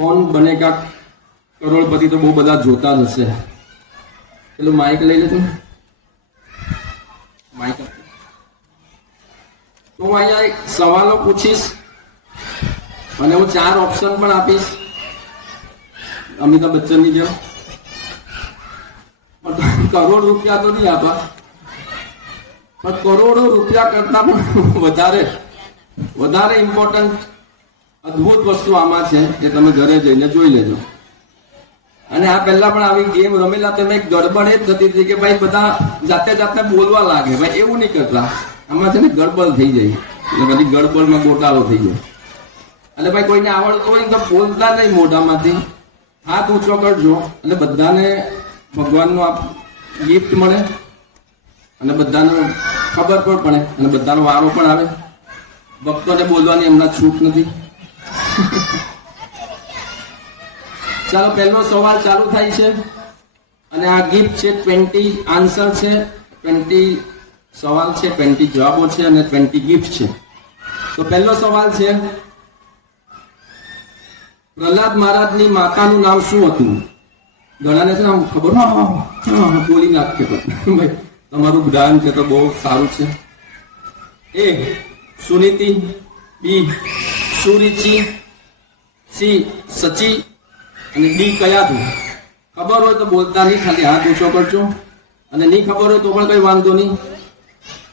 कौन बनेगा करोड़पति तो बहुत બધા જોતા જ હશે. પેલું માઇક લઈ લે તું. માઇક તો હું અહીંયા એક સવાલો પૂછીશ અને હું 4 ઓપ્શન પણ આપીશ અમિતાભ બચ્ચનની જેમ. કરોડ રૂપિયા તો નહીં આપા, પણ કરોડો રૂપિયા કરતા પણ વધારે ઇમ્પોર્ટન્ટ અદ્ભુત વસ્તુ આમાં છે એ તમે ઘરે જઈને જોઈ લેજો. અને આ પહેલા પણ આવી ગેમ રમેલા તેમાં એક ગડબડ એ જ થતી હતી કે ભાઈ બધા જાતે બોલવા લાગે. ભાઈ એવું નહીં કરતા, આમાં છે ને ગડબડ થઈ જાય એટલે બધી ગડબડમાં ગોટાળો થઈ જાય. એટલે ભાઈ કોઈને આવડતું હોય તો બોલતા નહીં મોઢામાંથી, હાથ ઊંચો કરજો એટલે બધાને ભગવાનનો આ ગિફ્ટ મળે અને બધાને ખબર પણ પડે અને બધાનો વારો પણ આવે. ભક્તોને બોલવાની હમણાં છૂટ નથી. ચાલો, પહેલો સવાલ ચાલુ થાય છે અને આ ગિફ્ટ છે 20 આન્સર છે, 20 સવાલ છે, 20 જવાબો છે અને 20 ગિફ્ટ છે. તો પહેલો સવાલ છે, પ્રહલાદ મહારાજની માતાનું નામ શું હતું? ઘણાને છે ને આમ ખબર બોલી નાખે, ભાઈ તમારું જ્ઞાન છે તો બહુ સારું છે. એ સુનીતિ, બી સુરુચિ, સી સચી અને ડી કયાધુ. ખબર હોય તો બોલતા નહીં, ખાલી હાથ ઊંચો કરજો. અને નહીં ખબર હોય તો પણ કઈ વાંધો નહીં.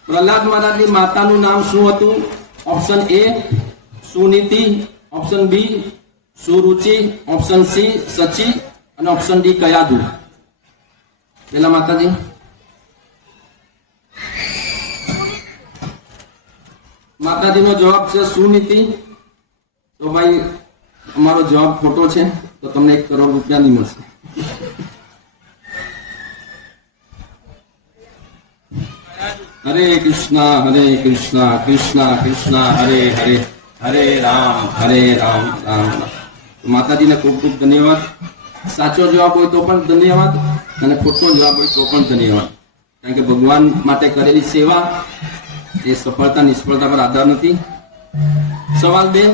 પ્રહલાદ મહારાજની માતાનું નામ શું હતું? Option A Suniti, option B Suruchi, option C Sachi અને ઓપ્શન ડી કયાધુ. પેલા માતાજી. માતાજીનો જવાબ છે સુનીતિ. તો ભાઈ અમારો જવાબ ખોટો છે તો તમને 1 કરોડ રૂપિયા નહીં મળશે. હરે કૃષ્ણ કૃષ્ણ કૃષ્ણ હરે હરે, હરે રામ રામ રામ. માતાજીને ખૂબ ખૂબ ધન્યવાદ. સાચો જવાબ હોય તો પણ ધન્યવાદ અને ખોટો જવાબ હોય તો પણ ધન્યવાદ. કારણ કે ભગવાન માટે કરેલી સેવા એ સફળતા નિષ્ફળતા પર આધાર નથી. સવાલ 2,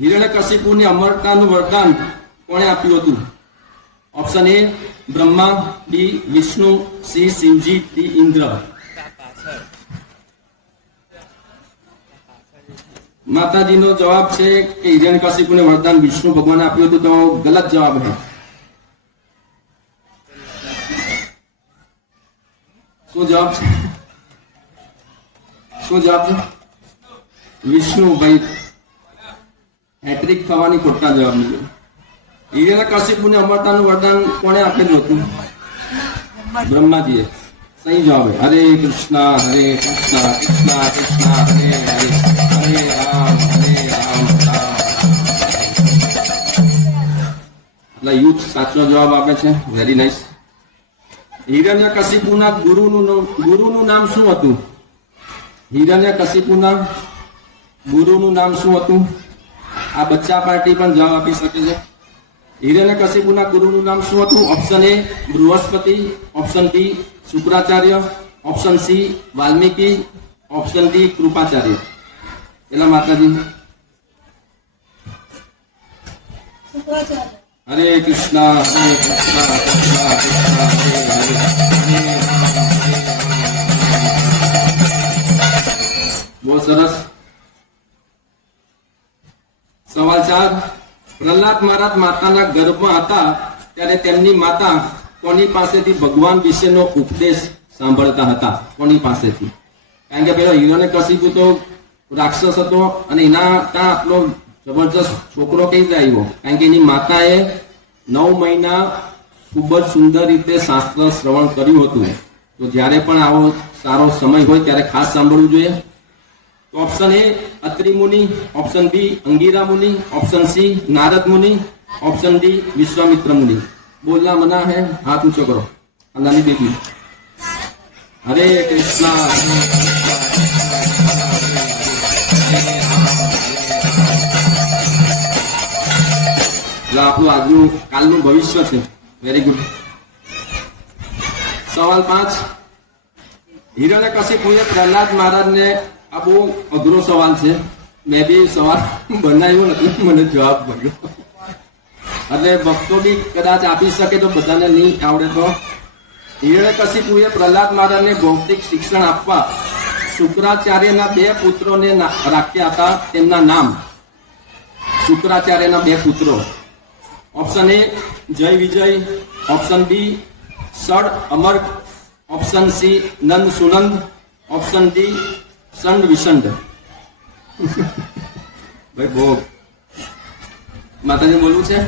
હિરણ્યકશિપુની અમરતાનું વરદાન કોણે આપ્યું હતું? Option A Brahma, B Vishnu, C Shivji, D Indra. માતાજીનો જવાબ છે કે હિરણ્યકશિપુને વરદાન વિષ્ણુ ભગવાને આપ્યું હતું, તો ગલત જવાબ છે. શું જવાબ છે? શું જવાબ છે? વિષ્ણુ. ભાઈ હેટ્રિક થવાની ખોટા જવાબ નીકળ્યો. હિરણ્યકશિપુને અમરતાનું વરદાન કોણે આપેલું હતું? બ્રહ્માજીએ. સહી જવાબ હે હરે કૃષ્ણ કૃષ્ણ કૃષ્ણ હરે હરે, હરે રામ રામ. એટલે યુથ સાચો જવાબ આપે છે. Very nice. હિરણ્યકશિપુના ગુરુનું નામ શું હતું? હિરણ્યકશિપુના ગુરુનું નામ શું હતું? આ બચ્ચા પાર્ટી પણ જવાબ આપી શકે છે. હિરણ્યકશિપુના ગુરુનું નામ શું હતું? Option A Brihaspati, option B Shukracharya, option C Valmiki, option D Kripacharya. પેલા માતાજી. હરે કૃષ્ણ કૃષ્ણ કૃષ્ણ હરે હરે. બહુ સરસ. સવાલ 4, પ્રહલાદ મહારાજ માતાના ગર્ભમાં હતા ત્યારે તેમની માતા કોની પાસેથી ભગવાન વિશેનો ઉપદેશ સાંભળતા હતા? કોની પાસેથી? કારણ કે પેલો હિરણ્યકશિપુ તો રાક્ષસ હતો અને એના ત્યાં આટલો જબરજસ્ત છોકરો કઈ રીતે આવ્યો? કારણ કે એની માતાએ 9 મહિના ખૂબ જ સુંદર રીતે શાસ્ત્ર શ્રવણ કર્યું હતું. તો જ્યારે પણ આવો સારો સમય હોય ત્યારે ખાસ સાંભળવું જોઈએ. તો ઓપ્શન એ અત્રિ મુનિ, ઓપ્શન બી અંગિરા મુનિ, option C Narad Muni, option D Vishwamitra મુનિ. બોલના મના હે, હાથ ઊંચો કરો. નાની બેટી. હરે કૃષ્ણ. આપણું આજનું કાલનું ભવિષ્ય છે. Very good. સવાલ 5, હિરણ્યકશિપુએ પ્રહલાદ મહારાજને, આ બહુ અઘરો સવાલ છે, મેં બી સવાલ બનાવ્યો નથી, મને જવાબ મળ્યો. એટલે ભક્તો બી કદાચ આપી શકે તો બધાને નહીં આવડે તો. હિરણ્યકશિપુએ પ્રહલાદ મહારાજને ભૌતિક શિક્ષણ આપવા શુક્રાચાર્યના 2 પુત્રોને રાખ્યા હતા. તેમના નામ શુક્રાચાર્યના 2 પુત્રો. Option A Jay Vijay, option B સડ અમર્ક, option C Nand Sunand, option D સંડ વિસંડ. ભાઈ બહુ માતાજી બોલવું છે,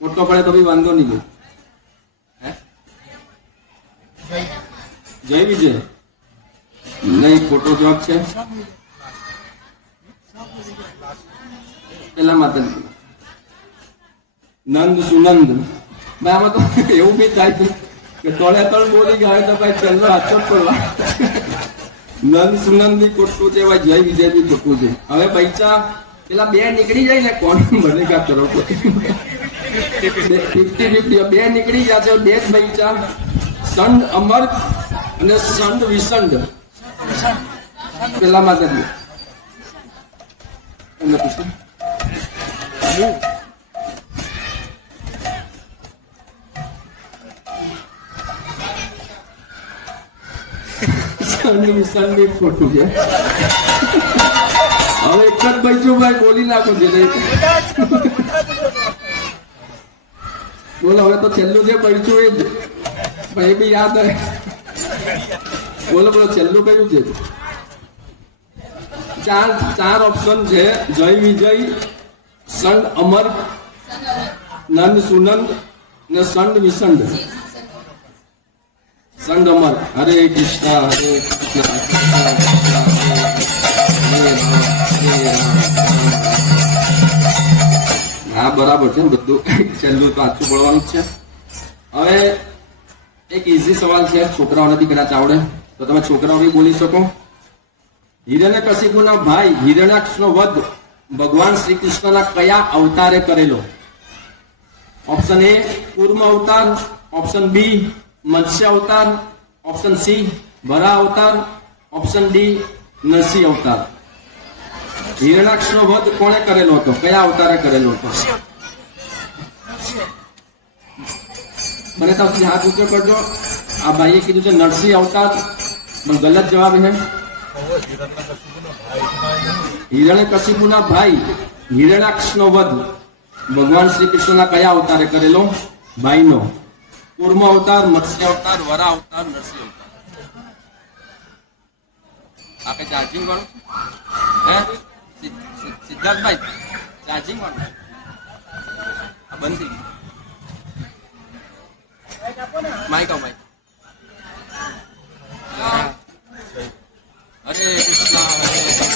ખોટો પડે તો બી વાંધો નહીં. બોલ જય વિજય નહીં, ખોટો જવાબ છે. પેલા માતાજી નંદ સુનંદ. ભાઈ આમાં તો એવું બી થાય કે તોડે તળ બોલી ગાય તો ભાઈ ચંદ્ર હાથો પડવા. નંદ સુનંદ બી ખોટું છે, ભાઈ જય વિજય બી ખોટું છે. હવે પૈસા પેલા 2 નીકળી જાય ને કોણ બનેગા કરોડપતિ. 50-50 2 નીકળી જશે. 2 જ પૈસા સંડ અમર્ક અને સંડ વિસંડ. પેલા માતાજી એમને પૂછ્યું ખોટું છે. હવે એક જ બચ્યું ભાઈ બોલી નાખો છે. બોલો હવે તો છેલ્લું જે બચ્યું એ ભાઈ બી યાદ આવે. બોલો બોલો છેલ્લું કયું છે? 4 ઓપ્શન છે. જય વિજય, સંડ અમર, નંદ સુનંદ ને સંડ વિસંડ. સંડ અમર. હરે કૃષ્ણ હરે હા બરાબર છે બધું. છેલ્લું તો આછું પડવાનું જ છે. હવે એક ઈઝી સવાલ છે, છોકરાઓને કદાચ આવડે તો તમે છોકરાઓ બી બોલી શકો. હિરણ્યકશિપુના ભાઈ હિરણ્યાક્ષનો વધ ભગવાન શ્રી કૃષ્ણના કયા અવતારે કરેલો? ઓપ્શન એ કૂર્મ અવતાર, ઓપ્શન બી મત્સ્ય અવતાર, ઓપ્શન સી વરાહ અવતાર, ઓપ્શન ડી નરસિંહ અવતાર. હિરણ્યાક્ષનો વધ કોણે કરેલો હતો? કયા અવતારે કરેલો હતો? મને તો હાથ ઊંચો કરજો. આ ભાઈએ કીધું છે નરસિંહ અવતાર, પણ ગલત જવાબ છે. હિરણ્યકશિપુના ભાઈ હિરણ્યાક્ષનો વધ ભગવાન શ્રી કૃષ્ણના કયા અવતારે કરેલો? ભાઈનો. કૂર્મ અવતાર, મત્સ્ય અવતાર, વરાહ અવતાર, નરસિંહ અવતાર. આપણે ચાર્જિંગ વાળું હે સિદ્ધાર્થભાઈ, ચાર્જિંગ વાળું બંધ થઈ ગયું. માઇક આવ માઇક. હરે કૃષ્ણ હરે કૃષ્ણ.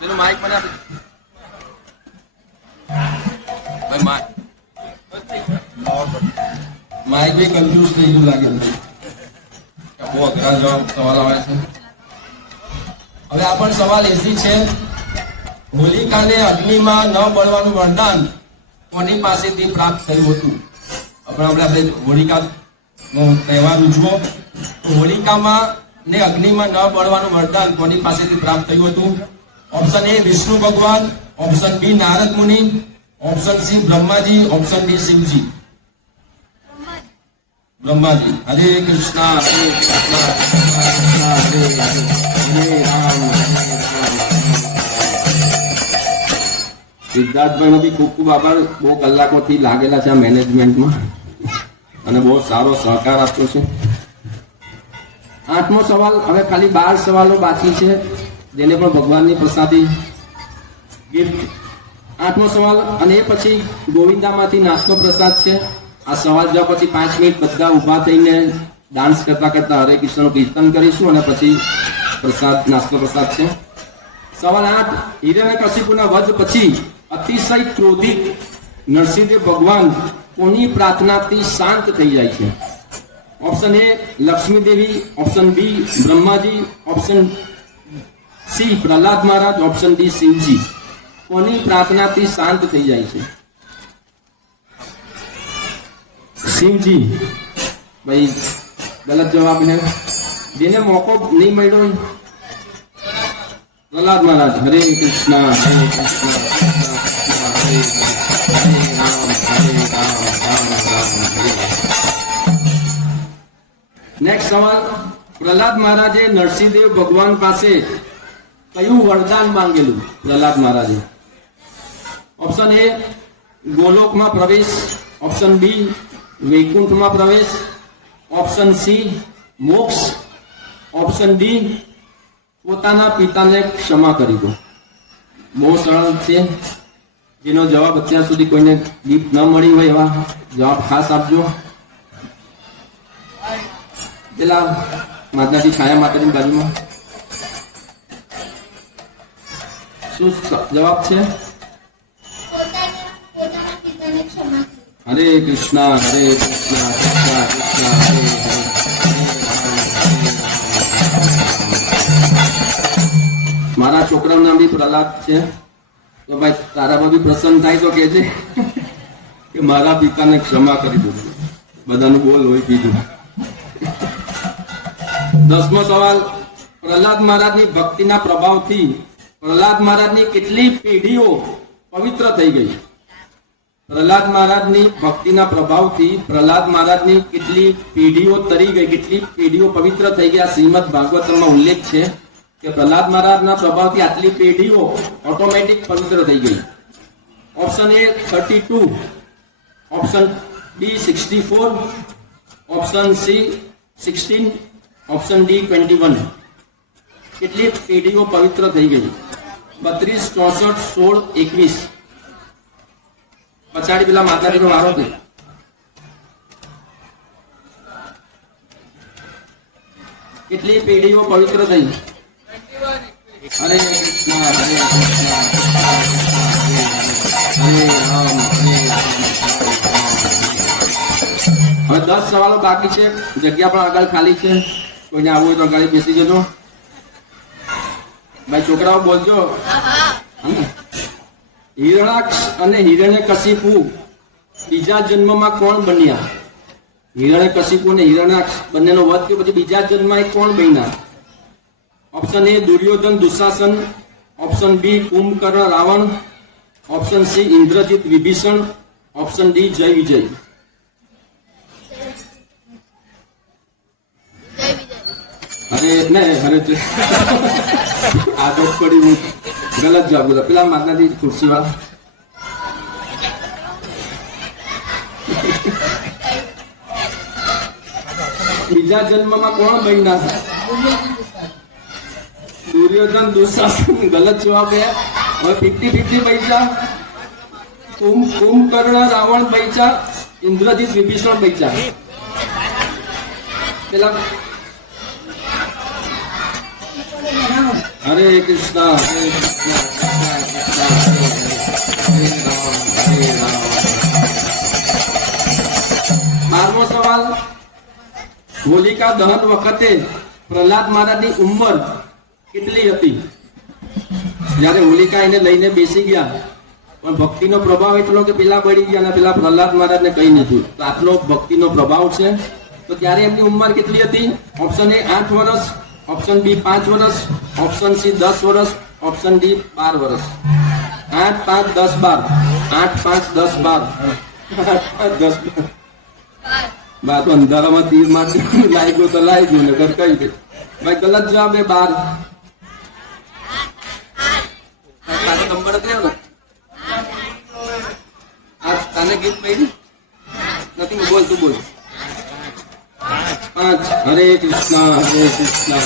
પેલું માઇક મને આપી ભાઈ. માઇક બી કન્ફ્યુઝ થઈ ગયું લાગે છે. બહુ અઘરા જવાબ સવાલ આવે છે. હવે આ પણ સવાલ એસી છે. હોલિકાને અગ્નિમાં ન બળવાનું વરદાન કોની પાસેથી પ્રાપ્ત થયું હતું? આપણે હોલિકાનો તહેવાર ઉજવો તો હોલિકામાં ને અગ્નિમાં ન બળવાનું વરદાન કોની પાસેથી પ્રાપ્ત થયું હતું? ઓપ્શન એ વિષ્ણુ ભગવાન, option B Narad Muni, option C Brahmaji, option D Shivji. Brahmaji. Hare Krishna હરે કૃષ્ણ હરે હરે રામ. સિદ્ધાર્થભાઈ નો બી ખૂબ ખૂબ આભાર. બહુ કલાકોથી લાગેલા છે આ મેનેજમેન્ટમાં અને બહુ સારો સહકાર આપ્યો છે. 8મો સવાલ. હવે ખાલી 12 સવાલો બાકી છે, જેને પણ ભગવાનની પ્રસાદી ગિફ્ટ. 8મો સવાલ અને એ પછી ગોવિંદામાંથી નાસ્તો પ્રસાદ છે. આ સવાલ જવાબ પછી 5 મિનિટ બધા ઊભા થઈને ડાન્સ કરતા કરતા હરે કૃષ્ણનું કીર્તન કરીશું અને પછી પ્રસાદ નાસ્તો પ્રસાદ છે. સવાલ 8. હિરણ્યકશિપુના વધ પછી અતિશય ક્રોધિત નરસિંહદેવ ભગવાન કોની પ્રાર્થનાથી શાંત થઈ જાય છે? Option A Lakshmi Devi, option B Brahmaji, option C Prahlad Maharaj, option D Shivji. કોની પ્રાર્થનાથી શાંત થઈ જાય છે? શિવજી. ભાઈ ગલત જવાબ છે. જેને મોકો નહીં મળ્યો પ્રહલાદ મહારાજ. હરે કૃષ્ણ હરે કૃષ્ણ હરે રામ હરે રામ રામ રામ હરે. નેક્સ્ટ સવાલ, પ્રહલાદ મહારાજે નરસિંહદેવ ભગવાન પાસે કયું વરદાન માંગેલું? પ્રહલાદ મહારાજે ઓપ્શન એ ગોલોકમાં પ્રવેશ, ઓપ્શન બી વૈકુંઠમાં પ્રવેશ, ઓપ્શન સી મોક્ષ, ઓપ્શન ડી પોતાના પિતાને ક્ષમા કરી દો. બહુ સરળ છે. જેનો જવાબ અત્યાર સુધી કોઈને ગીત ન મળી હોય એવા જવાબ ખાસ આપજો. પેલા માતાજી છાયા માતાની બાજુમાં શું જવાબ છે? હરે કૃષ્ણ હરે કૃષ્ણ કૃષ્ણ કૃષ્ણ હરે હરે. મારા છોકરાનું નામ બી પ્રહલાદ છે, તો ભાઈ તારામાં બી પ્રસન્ન થાય તો કે છે કે મારા પિતાને ક્ષમા કરી દો. બધાનું બોલ હોય કીધું. 10મો સવાલ, પ્રહલાદ મહારાજની ભક્તિના પ્રભાવથી પ્રહલાદ મહારાજની કેટલી પેઢીઓ પવિત્ર થઈ ગઈ? પ્રહલાદ મહારાજની ભક્તિના પ્રભાવથી પ્રહલાદ મહારાજની કેટલી પેઢીઓ તરી ગઈ, કેટલી પેઢીઓ પવિત્ર થઈ ગયા? શ્રીમદ ભાગવતમાં ઉલ્લેખ છે કે પ્રહલાદ મહારાજના પ્રભાવથી આટલી પેઢીઓ ઓટોમેટિક પવિત્ર થઈ ગઈ. Option A 32, option B 64, option C 16, option D 21. કેટલી પેઢીઓ પવિત્ર થઈ ગઈ? 32, 64, 16, 21. પછાડી પેલા માતાજીનો વારો છે. કેટલી પેઢીઓ પવિત્ર થઈ? હરે કૃષ્ણ હરે કૃષ્ણ હરે રામ હરે રામ. હવે 10 સવાલો બાકી છે. જગ્યા પણ આગળ ખાલી છે. કોઈને આવવું હોય તો આગળ બેસી જજો. ભાઈ છોકરાઓ બોલજો. હિરણાક્ષ અને હિરણ્યકશિપુ બીજા જન્મમાં કોણ બન્યા? હિરણ્યકશિપુ અને હિરણાક્ષ બંનેનો વધ કે પછી બીજા જન્મમાં એ કોણ બન્યા? Option A Duryodhan Dushasan, option B Kumbhakarna Ravan, option C Indrajit Vibhishan, option D Jay Vijay. અરે અરે આદત પડી. ગલત જવાબ બોલો. પેલા માતાજી ખુરશી વાળા. બીજા જન્મમાં કોણ બન્યા? દુર્યોધન દુશાસન. ગલત જવાબ है. હવે 50-50 બચ્યા. કુંભકર્ણ રાવણ બચ્યા, ઇન્દ્રજીત વિભીષણ બચ્યા. પેલા હરે કૃષ્ણ હરે કૃષ્ણ હરે રામ હરે રામ. 12મો સવાલ, હોલિકા દહન વખતે પ્રહલાદ મહારાજની ઉંમર કેટલી હતી? જયારે હોલિકા એને લઈને બેસી ગયા, પણ ભક્તિનો પ્રભાવ એટલો કે પેલા બળી ગયા અને પેલા પ્રહલાદ મહારાજને કઈ નથી. તો આટલો ભક્તિનો પ્રભાવ છે. તો ત્યારે એમની ઉંમર કેટલી હતી? ઓપ્શન એ 8 વર્ષ, ઓપ્શન બી 5 વર્ષ, ઓપ્શન સી 10 વર્ષ, ઓપ્શન ડી 12 વર્ષ. 8, 5, 10, 12. 8, 5, 10, 12. 8, 5, 10, 12. તો અંધારામાં તીર મારી લાગ્યો તો લાગ્યું ને કઈ દે. ભાઈ ગલત જવાબ એ 12. નંબર હતો ને આ તાને ગીત પડી નથી. બોલ તું બોલ. 5. હરે કૃષ્ણ હરે કૃષ્ણ.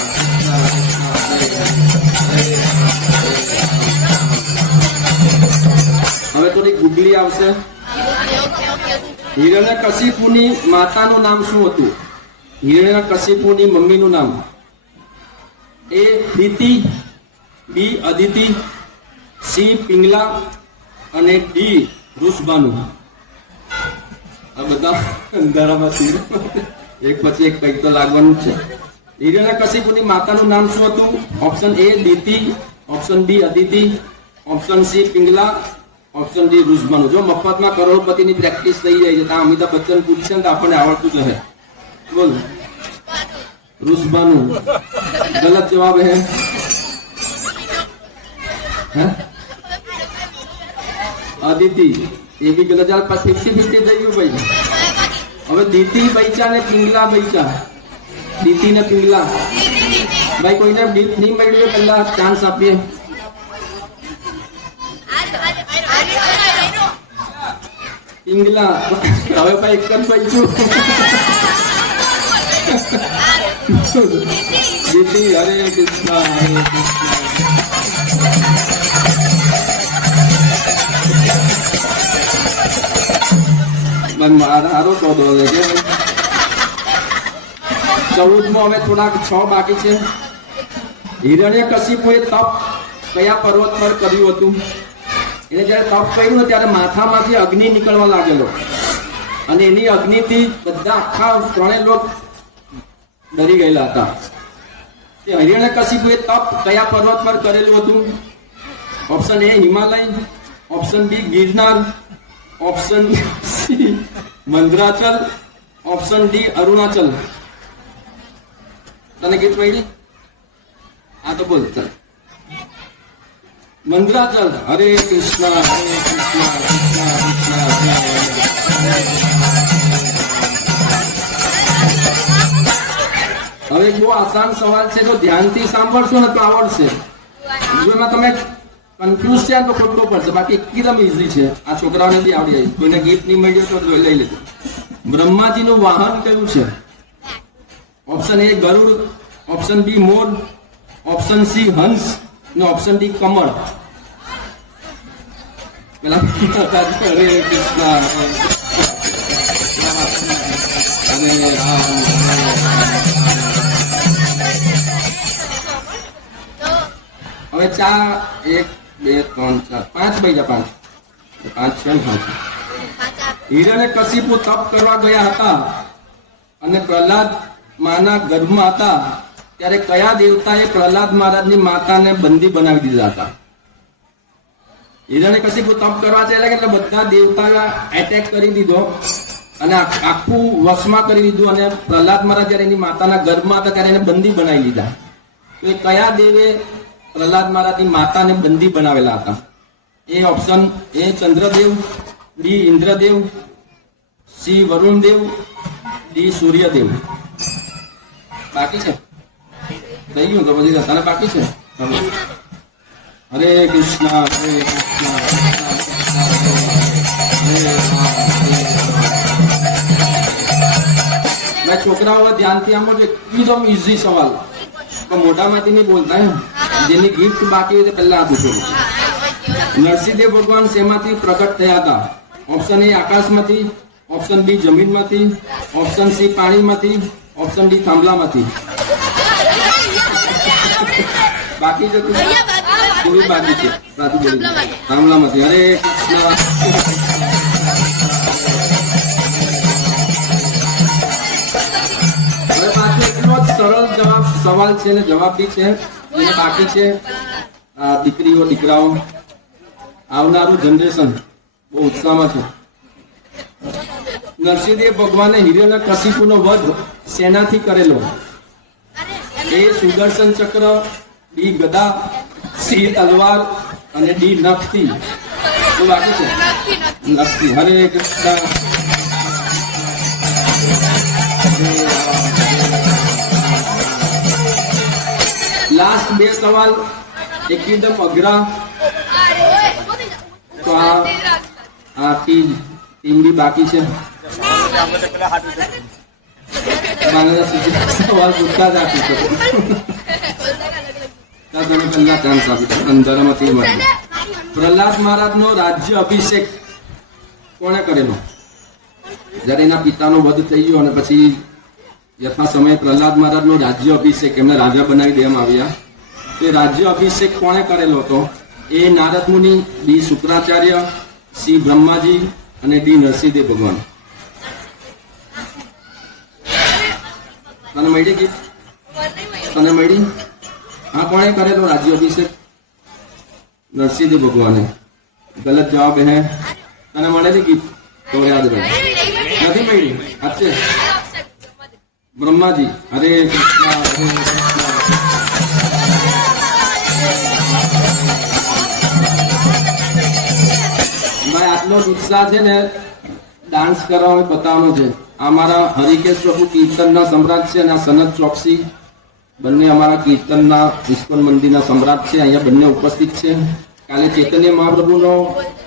હવે થોડી ગુગલી આવશે. હિરણ્યકશિપુની માતાનું નામ શું હતું? હિરણ્યકશિપુની મમ્મીનું નામ એ દિતિ, બી અદિતિ, સી પિંગલા અને ડી ઋષભાનુ. આ બધા અંધારામાં એક પછી એક કઈક તો લાગવાનું છે. હિરણ્યકશિપુની માતાનું નામ શું હતું? Option A Diti, option B Aditi, option C Pingala, option D Rishabhanu. જો મફતમાં કરોડપતિની પ્રેક્ટિસ થઈ જાય છે ત્યાં અમિતાભ બચ્ચન પૂછશે ને તો આપણને આવડતું જ હે. બોલ. ઋષભાનુ. ગલત જવાબ હે. હે? અદિતિ એ બી ગલત. 50-50 થઈ ગયું ભાઈ. હવે દીતિ બૈચા ને પિંગલા બૈચા. દીતિ ને પિંગલા. ભાઈ કોઈને નહીં મળ્યું પેલા ચાન્સ આપીએ. પિંગલા. હવે ભાઈ એક જ બચ્યું. દીતિ. હરે કૃષ્ણ હરે કૃષ્ણ. મારો 14 છે. 14મો હવે થોડાક 6 બાકી છે. હિરણ્યકશિપુએ તપ કયા પર્વત પર કર્યું હતું? એને જયારે તપ કર્યું ને ત્યારે માથામાંથી અગ્નિ નીકળવા લાગેલો અને એની અગ્નિથી બધા આખા 3 લોક ડરી ગયેલા હતા. હિરણ્યકશિપુએ તપ કયા પર્વત પર કરેલું હતું? Option A Himalaya, option B Girnar, option C Mandarachal, option D Arunachal. તને ગીત મળી? આ તો બોલ. ચાલ. મંદરાચલ. હરે કૃષ્ણ હરે કૃષ્ણ કૃષ્ણ કૃષ્ણ. હવે બહુ આસાન સવાલ છે, તો ધ્યાનથી સાંભળશો ને તો આવડશે. જો એમાં તમે કન્ફ્યુઝ છે તો ખોટો પડશે. બાકી એકદમ ઈઝી છે. આ છોકરાઓને બી આવડી જાય. કોઈને ગીત નહીં મળ્યું તો લઈ લેજો. બ્રહ્માજીનું વાહન કયું છે? Option A Garuda, option B મોર, ઓપ્શન સી હંસ ને ઓપ્શન ડી કમળ. પેલા હરે કૃષ્ણ હરે રામ. હવે 4 1 2 3 4 5 ભાઈ 5 છે. હિરણ્યકશિપુ તપ કરવા ગયા હતા અને પ્રહલાદ માના ગર્ભમાં હતા ત્યારે કયા દેવતાએ પ્રહલાદ મહારાજની માતાને બંદી બનાવી દીધા હતા? હિરણ્યકશિપુ તપ કરવા છે એટલે બધા દેવતાએ એટેક કરી દીધો અને આખું વશમાં કરી દીધું અને પ્રહલાદ મહારાજ જયારે એની માતાના ગર્ભમાં હતા ત્યારે એને બંદી બનાવી લીધા. તો એ કયા દેવે પ્રહલાદ મહારાજની માતાને બંદી બનાવેલા હતા? એ option A Chandradev, B Indradev, C Varundev, D Suryadev. બાકી છે? થઈ ગયું તો પછી તને બાકી છે. હરે કૃષ્ણ હરે કૃષ્ણ હરે છોકરાઓ ધ્યાનથી આમ એકદમ ઈઝી સવાલ, તો મોટામાંથી નહીં બોલતા. જેની ગિફ્ટ બાકી હોય તે પહેલા આપું છું. નરસિંહદેવ ભગવાન શેમાંથી પ્રગટ થયા હતા? ઓપ્શન એ આકાશમાંથી, ઓપ્શન બી જમીનમાંથી, ઓપ્શન સી પાણીમાંથી, ઓપ્શન ડી થાંભલામાંથી. બાકી છે કોઈ બાકી છે? થાંભલામાંથી. હરે કૃષ્ણ. હવે પાછો એટલો જ સરળ જવાબ સવાલ છે ને જવાબ બી છે. એને બાકી છે દીકરીઓ દીકરાઓ, આવનારું જનરેશન બહુ ઉત્સાહમાં છે. નરસિંહદેવ ભગવાને હિરણ્યકશિપુનો વધ શેનાથી કરેલો? એ સુદર્શન ચક્ર, બી ગદા, સી તલવાર અને ડી નખથી. તો બાકી છે નખથી. હરે કૃષ્ણ. લાસ્ટ 2 સવાલ એકદમ અઘરા. તો આ ટીમ બી બાકી છે. સવાલ પૂછતા જ આપી શકો. તમે પહેલા ચાન્સ આપી અંદરમાંથી મળે. પ્રહલાદ મહારાજ નો રાજ્ય અભિષેક કોણે કરેલો? જયારે એના પિતાનો વધ થઈ ગયો અને પછી યથા સમયે પ્રહલાદ મહારાજ નો રાજ્ય અભિષેક એમને રાજા બનાવી દેવામાં આવ્યા. તે રાજ્ય અભિષેક કોણે કરેલો હતો? એ નારદ મુનિ, બી શુક્રાચાર્ય, સી બ્રહ્માજી અને ડી નરસિંહદેવ ભગવાન. તને મળી ગઈ? તને મળી? હા, કોણે કરેલો રાજ્ય અભિષેક? નરસિંહદેવ ભગવાને. ગલત જવાબ હે. તને મળેલી ગીત તો યાદ રહે. નથી મળી? સાચે બ્રહ્માજી. હરે કૃષ્ણ હરે કૃષ્ણ. આટલો ઉત્સાહ છે ને ડાન્સ કરવા બતાવવાનો છે. અમારા હરિકેશ પ્રભુ કીર્તનના સમ્રાટ છે અને આ સનત ચોકસી બંને અમારા કીર્તનના ઇસ્કોન મંદિરના સમ્રાટ છે. અહીંયા બંને ઉપસ્થિત છે. કાલે ચૈતન્ય મહાપ્રભુનો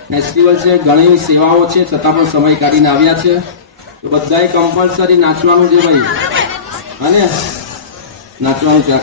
ફેસ્ટિવલ છે, ઘણી સેવાઓ છે, છતાં પણ સમય કાઢીને આવ્યા છે. તો બધાએ કમ્પલસરી નાચવાનું છે ભાઈ, અને નાચવાનું છે.